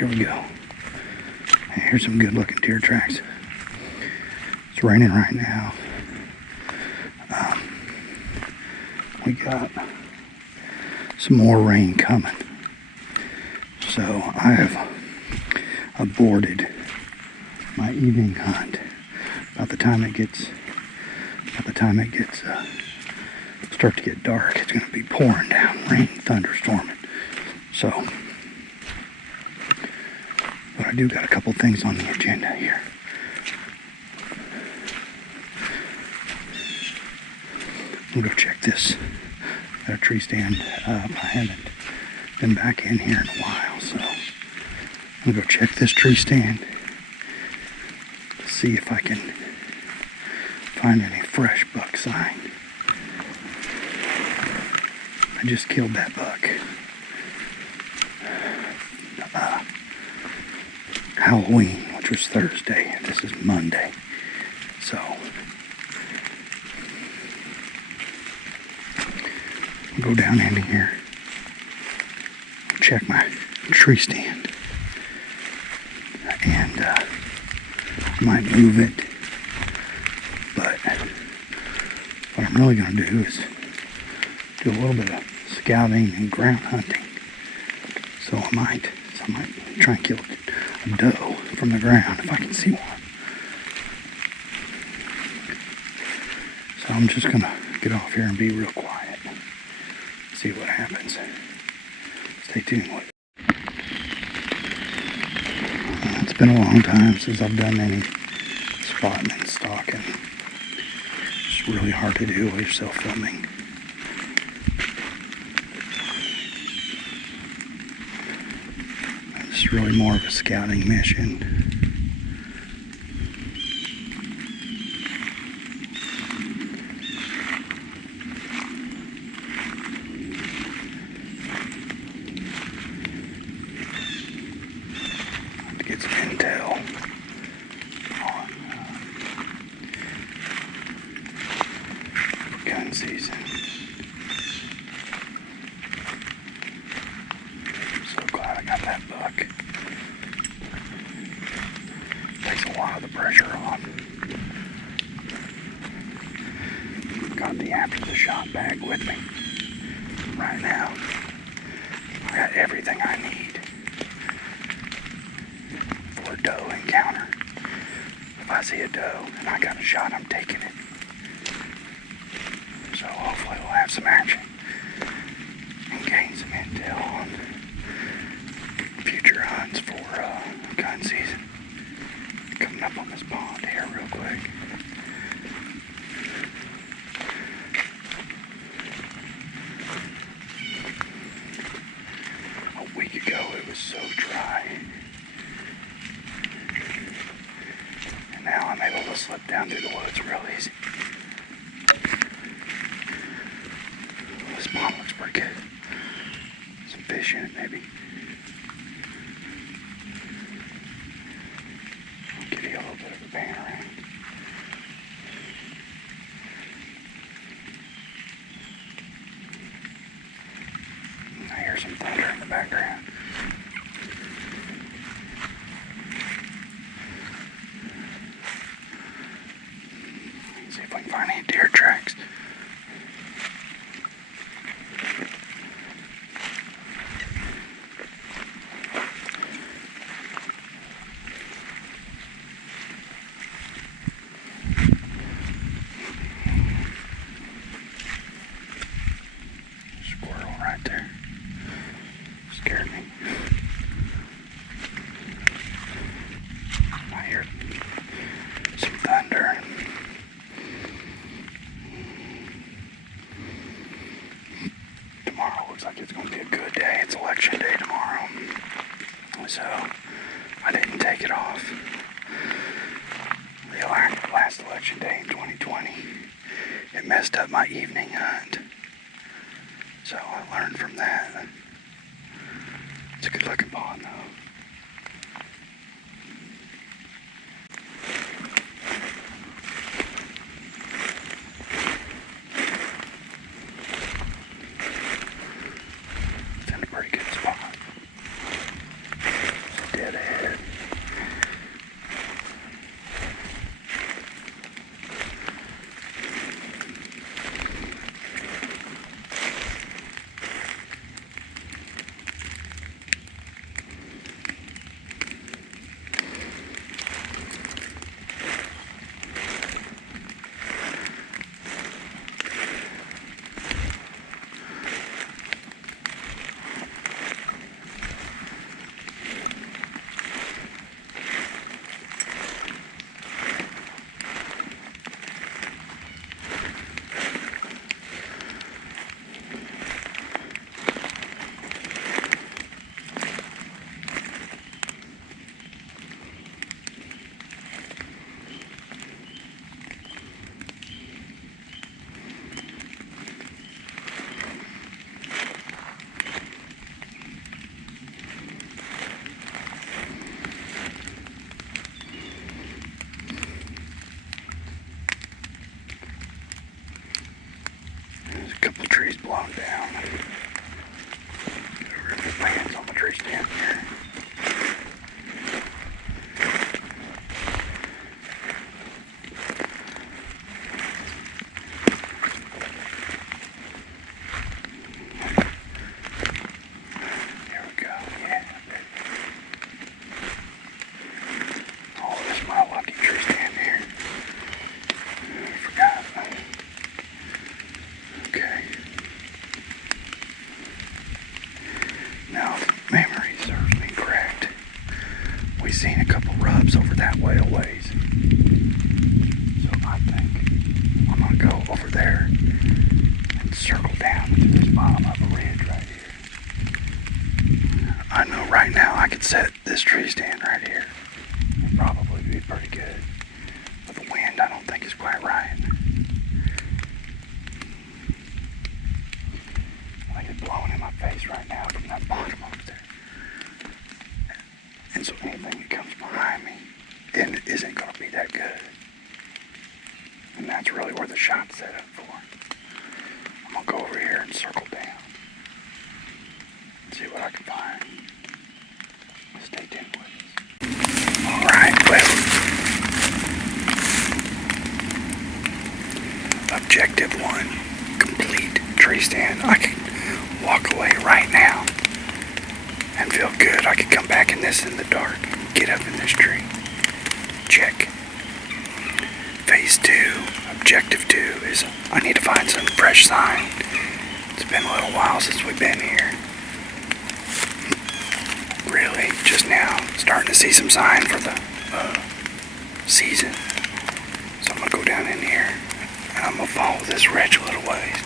here we go. Here's some good looking deer tracks. It's raining right now. We got some more rain coming. So I have aborted my evening hunt. By the time it gets start to get dark, it's going to be pouring down rain, thunderstorming. So, but I do got a couple things on the agenda here. I'm going to go check this. Got a tree stand up. I haven't been back in here in a while, so I'm going to go check this tree stand. See if I can find any fresh buck sign. I just killed that buck. Halloween, which was Thursday. This is Monday. So I'll go down into here, check my tree stand, and might move it. But what I'm really going to do is do a little bit of scouting and ground hunting. So I might try and kill a doe from the ground if I can see one. So I'm just going to get off here and be real quiet. See what happens. Stay tuned with it. It's been a long time since I've done any spotting and stalking. It's really hard to do while you're self-filming. It's really more of a scouting mission. To get some intel on gun season. So glad I got that buck. Takes a lot of the pressure off. Got the after the shot bag with me. Right now, I got everything I need for a doe encounter. If I see a doe and I got a shot, I'm taking it. So hopefully we'll have some action and gain some intel on future hunts for gun season. Coming up on this pond here real quick. A week ago it was so dry. And now I'm able to slip down through the woods real easy. This pond looks pretty good. Some fish in it maybe. I'll give you a little bit of a pan around. I hear some thunder in the background. Let's see if we can find any deer tracks. Squirrel right there. Scared me. I hear some thunder. Tomorrow looks like it's going to be a good day. It's election day tomorrow. So I didn't take it off. The last election day in 2020, it messed up my evening hunt. So I learned from that. It's a good looking pond though. It's in a pretty good spot. It's tree stand here. There we go. Yeah. Oh, this is my lucky tree stand here. I forgot. Okay. Now, if memory serves me correct, we've seen a couple rubs over that way a ways. So I think I'm going to go over there and circle down to this bottom of a ridge right here. I know right now I could set this tree stand right here. It'd probably be pretty good. But the wind I don't think is quite right. I get blowing in my face right now from that bottom over there. And so anything that comes behind me then it isn't going to be that good. And that's really where the shot's set up for. I'm going to go over here and circle down. And see what I can find. Stay tuned with us. Alright, well. Objective 1. Complete tree stand. I can walk away right now and feel good. I could come back in this in the dark and get up in this tree. Check. Phase 2, objective 2 is I need to find some fresh sign. It's been a little while since we've been here. Really, just now, starting to see some sign for the season. So I'm going to go down in here and I'm going to follow this ridge a little ways.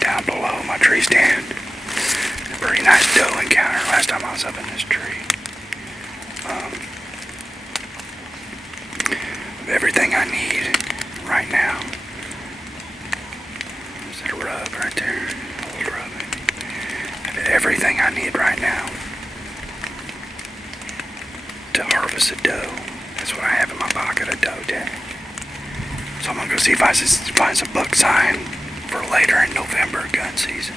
Down below my tree stand. A pretty nice doe encounter last time I was up in this tree. Everything I need right now. Is that a rub right there? Old rub, maybe. I have everything I need right now to harvest a doe. That's what I have in my pocket, a doe tag. So I'm gonna go see if I can find some buck sign for later in November gun season.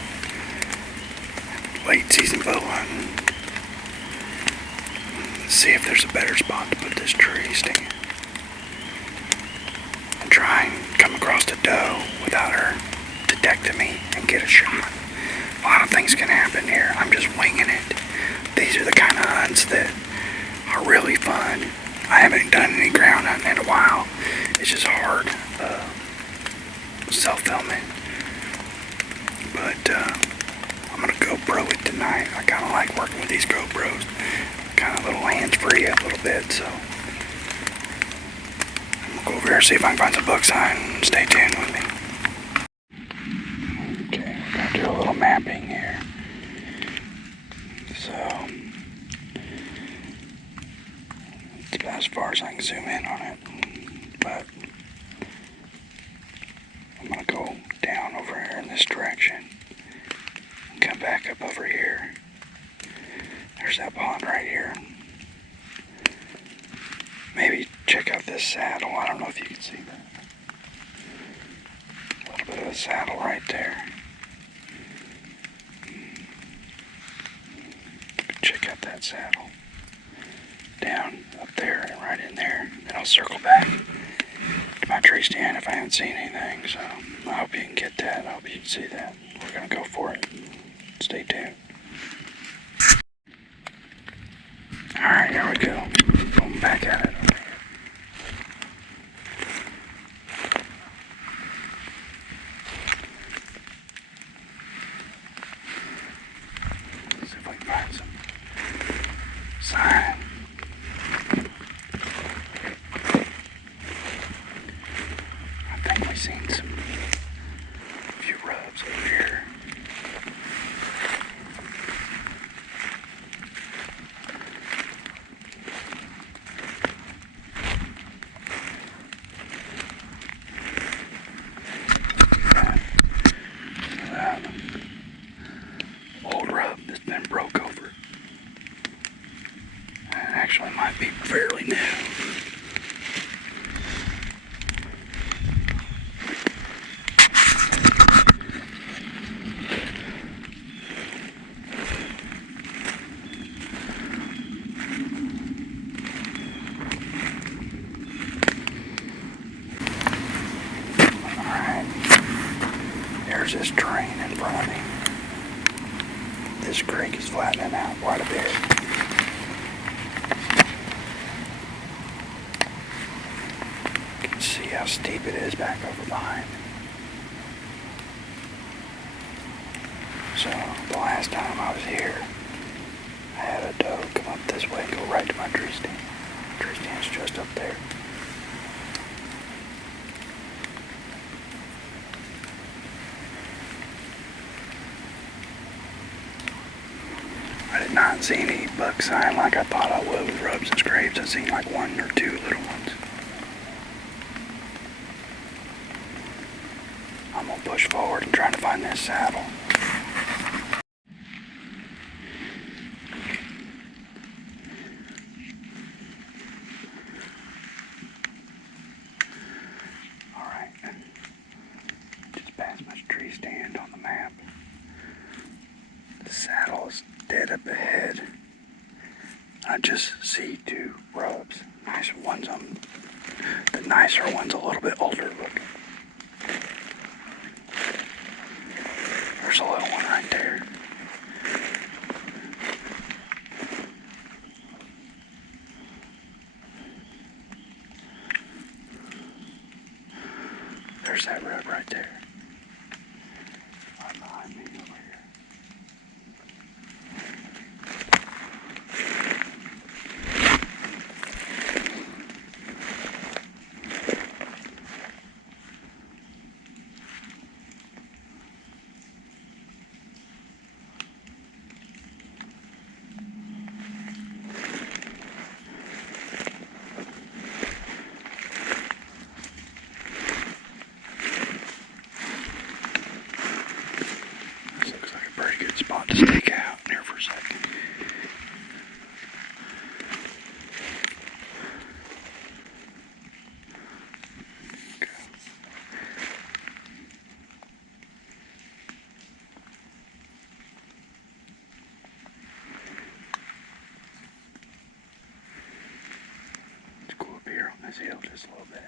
Late season bow hunting. See if there's a better spot to put this tree stand. Try and come across the doe without her detecting me and get a shot. A lot of things can happen here. I'm just winging it. These are the kind of hunts that are really fun. I haven't done any ground hunting in a while. It's just hard self-filming. But I'm going to GoPro it tonight. I kind of like working with these GoPros. Kind of a little hands-free a little bit, so go over here and see if I can find some buck sign. Stay tuned with me. Okay, we're going to do a little mapping here. So, it's about as far as I can zoom in on it. But, I'm going to go down over here in this direction. And come back up over here. There's that pond right here. Maybe check out this saddle. I don't know if you can see that. A little bit of a saddle right there. Check out that saddle. Down up there and right in there. Then I'll circle back to my tree stand if I haven't seen anything. So I hope you can get that. I hope you can see that. We're going to go for it. Stay tuned. Alright, here we go. Going back at it. See if I can find some sign. I think we've seen a few rubs over here. Broke over. And actually might be fairly new. creek is flattening out quite a bit. You can see how steep it is back over behind me. So the last time I was here, I had a doe come up this way and go right to my tree stand. The tree stand's just up there. I did not see any buck sign like I thought I would with rubs and scrapes. I seen like one or two little ones. I'm gonna push forward and try to find this saddle. Alright. Just past my tree stand on the map. The saddle is dead up ahead. I just see two rubs. Nice ones on them. The nicer one's a little bit older looking. There's a little one right there. There's that rub right there. Right behind me over here. Spot to stake out there for a second. Okay. Let's go up here on this hill just a little bit.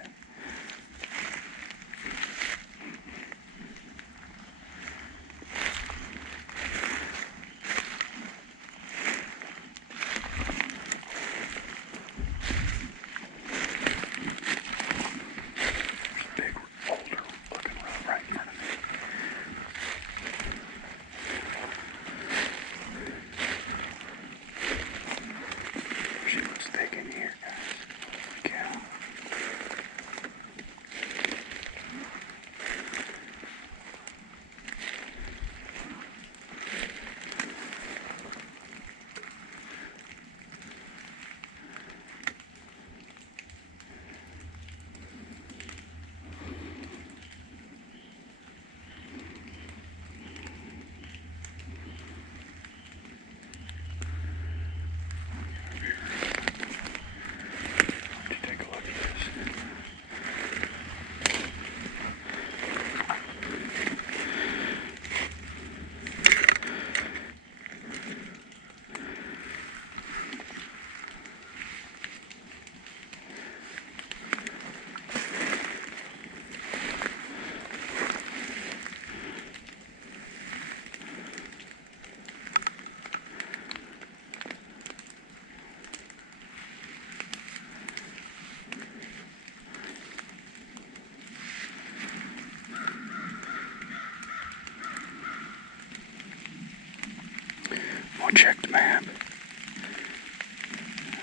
I'll check the map.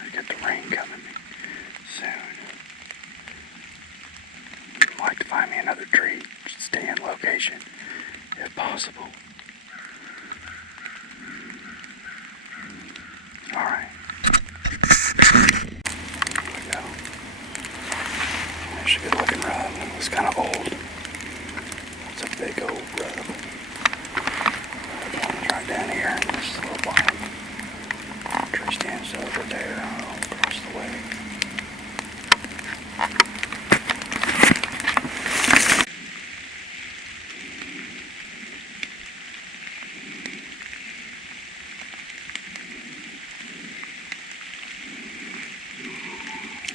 I got the rain coming soon. I'd like to find me another tree. Just stay in location if possible. Alright. Here we go. There's a good looking rub. It's kind of old. It's a big old rub. Right down here in this little bottom. Tree stands over there across the way.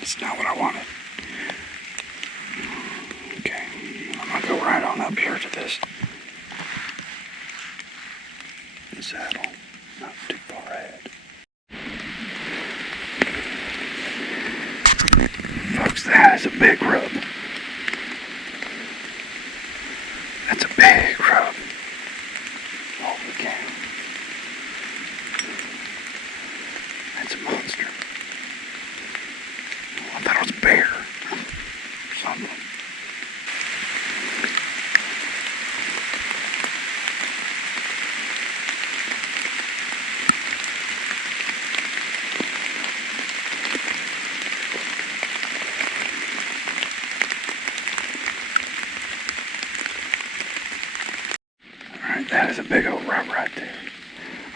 It's not what I wanted. Okay, I'm gonna go right on up here to this saddle. That is a big rub. That's a big rub. Holy cow. That's a monster. I thought it was a bear or something. Alright, that is a big old rub right there.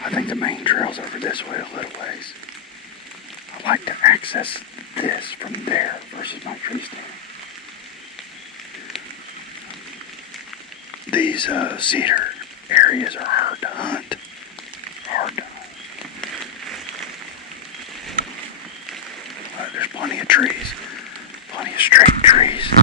I think the main trail's over this way a little ways. I like to access this from there versus my tree stand. These cedar areas are hard to hunt. Hard to hunt. There's plenty of trees. Plenty of straight trees.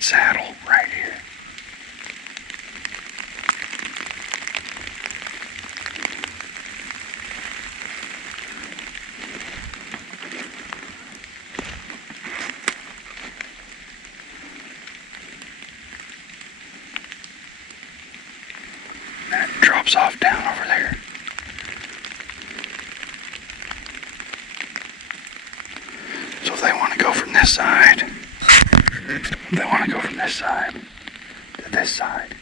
Saddle right here. That drops off down over there. So if they want to go from this side, they want to go from this side to this side.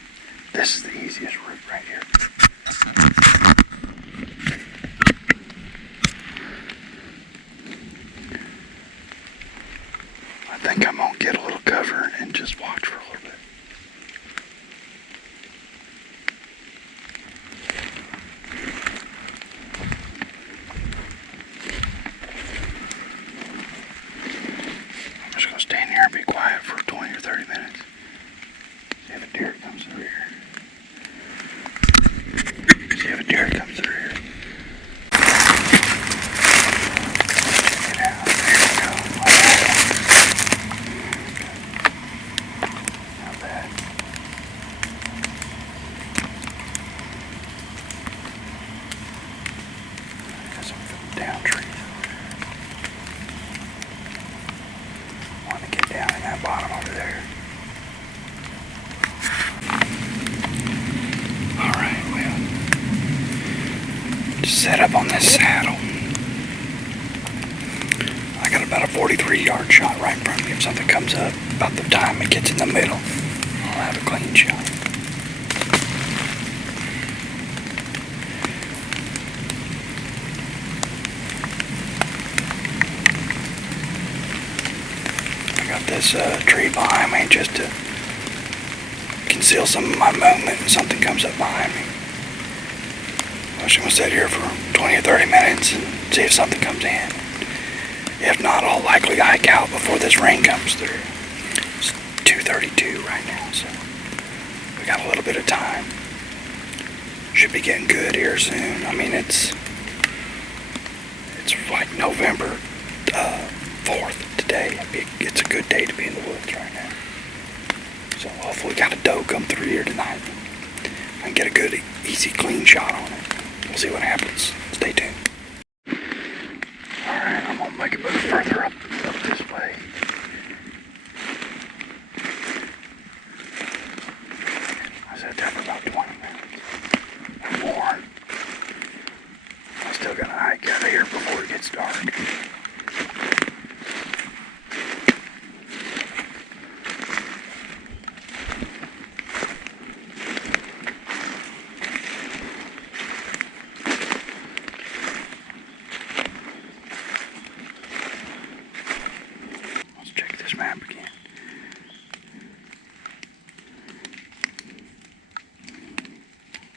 This is the easiest route right here. I think I'm going to get a little cover and just watch for a little bit. I'm just going to stand here and be quiet for 20 or 30 minutes. See if a deer comes through here. See if a deer comes through here. Get out. There you go. Not bad. Got some down trees over there. Want to get down in that bottom over there. Alright, well, just set up on this saddle. I got about a 43-yard shot right in front of me. If something comes up, about the time it gets in the middle, I'll have a clean shot. I got this tree behind me just to conceal some of my movement if something comes up behind me. I'm just going to sit here for 20 or 30 minutes and see if something comes in. If not, I'll likely hike out before this rain comes through. It's 2:32 right now, so we got a little bit of time. Should be getting good here soon. I mean, it's like November 4th today. It's a good day to be in the woods right now. So hopefully got a doe come through here tonight. I can get a good, easy, clean shot on it. We'll see what happens. Stay tuned. Alright, I'm going to make it move further up this way. I sat there for about 20 minutes or more. I still got to hike out of here before it gets dark. Map again.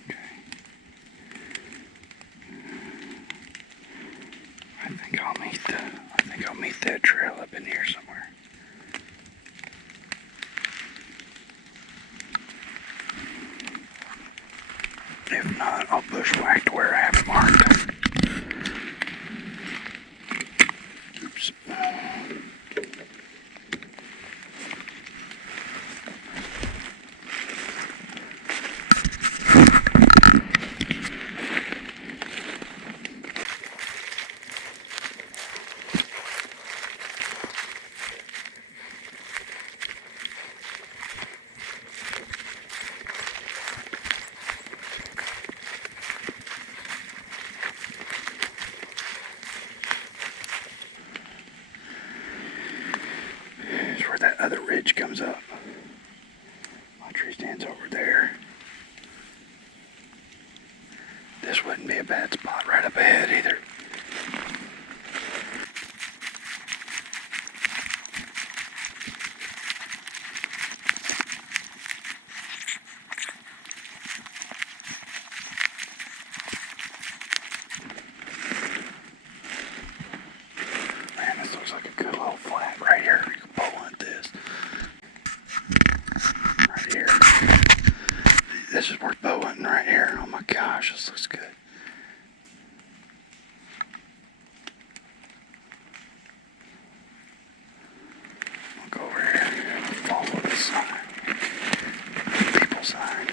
Okay. I think I'll I'll meet that trail up in here somewhere. If not, I'll bushwhack to where I have it marked. Oops. Here's where that other ridge comes up. My tree stands over there. This wouldn't be a bad spot right up ahead either. Man, this looks like a good little flat right here. You can pull hunt this. Right here. This is worth bow hunting right here. Oh my gosh, this looks good. I'll go over here and follow this sign. People sign.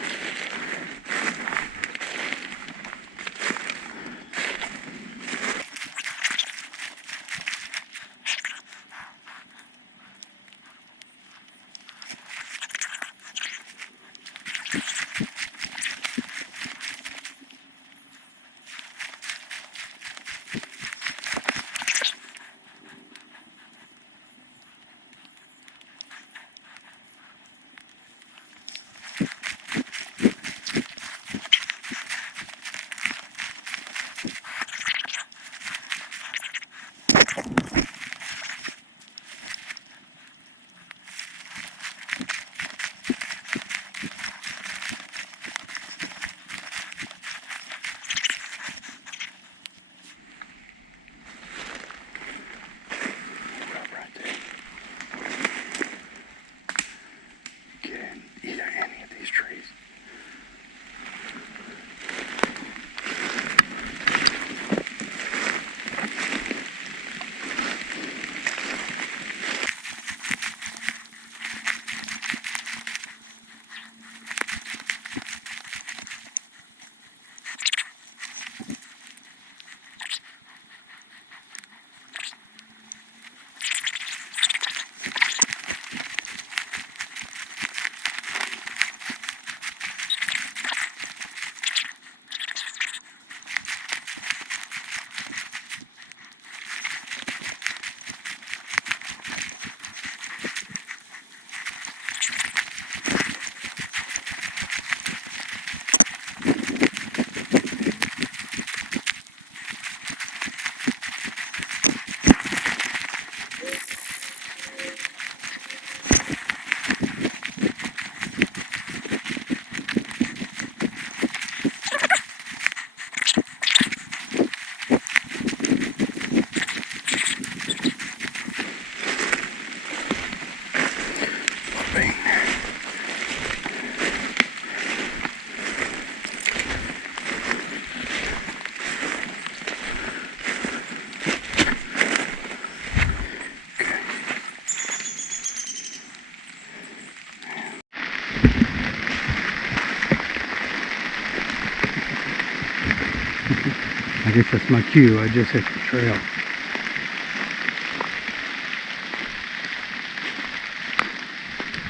I guess that's my cue. I just hit the trail.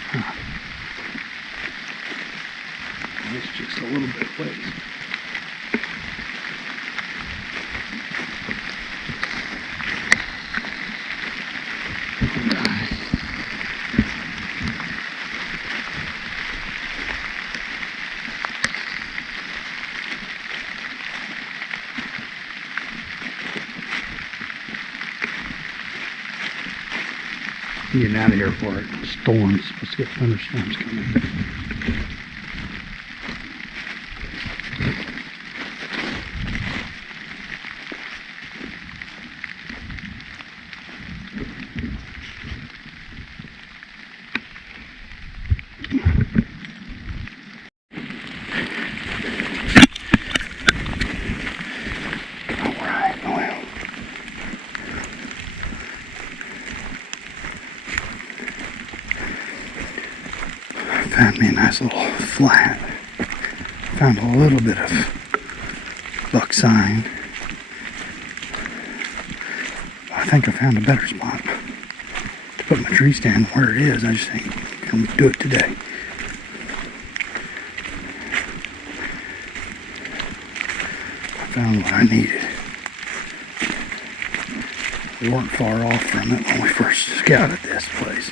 Huh. It's just a little bit ways. I'm getting out of here for it. Storms. Let's get thunderstorms coming. Found me a nice little flat. Found a little bit of buck sign. I think I found a better spot to put my tree stand where it is. I just ain't gonna do it today. I found what I needed. We weren't far off from it when we first scouted this place.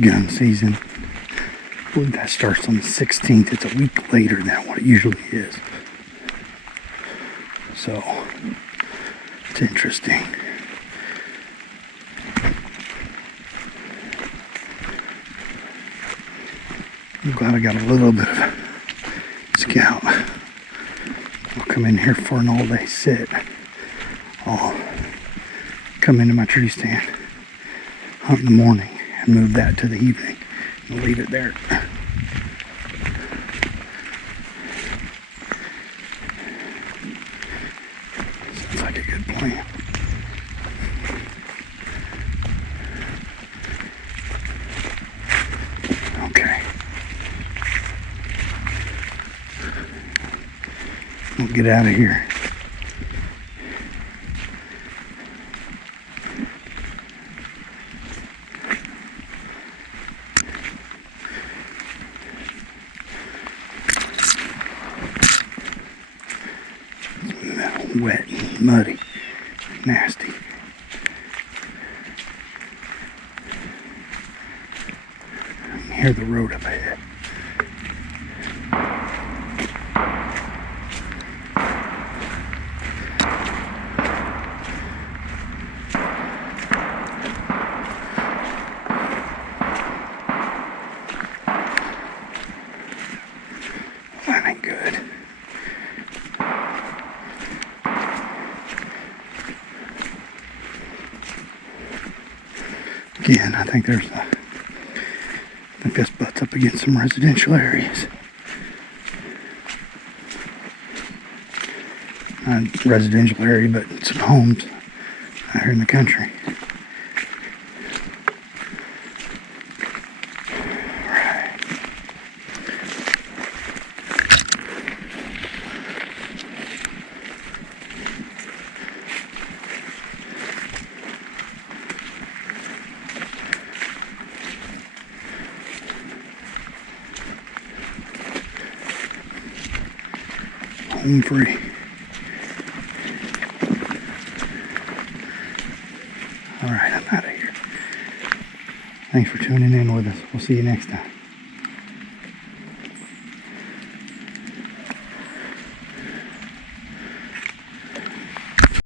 Gun season. I believe that starts on the 16th. It's a week later than what it usually is. So, it's interesting. I'm glad I got a little bit of scout. I'll come in here for an all-day sit. I'll come into my tree stand, hunt in the morning, and move that to the evening and leave it there. Sounds like a good plan. Okay. We'll get out of here. Wet and muddy, nasty. I can hear the road up ahead. That ain't good. Again, I think this butts up against some residential areas. Not a residential area, but some homes out here in the country. Right. Home free. Alright, I'm out of here. Thanks for tuning in with us. We'll see you next time.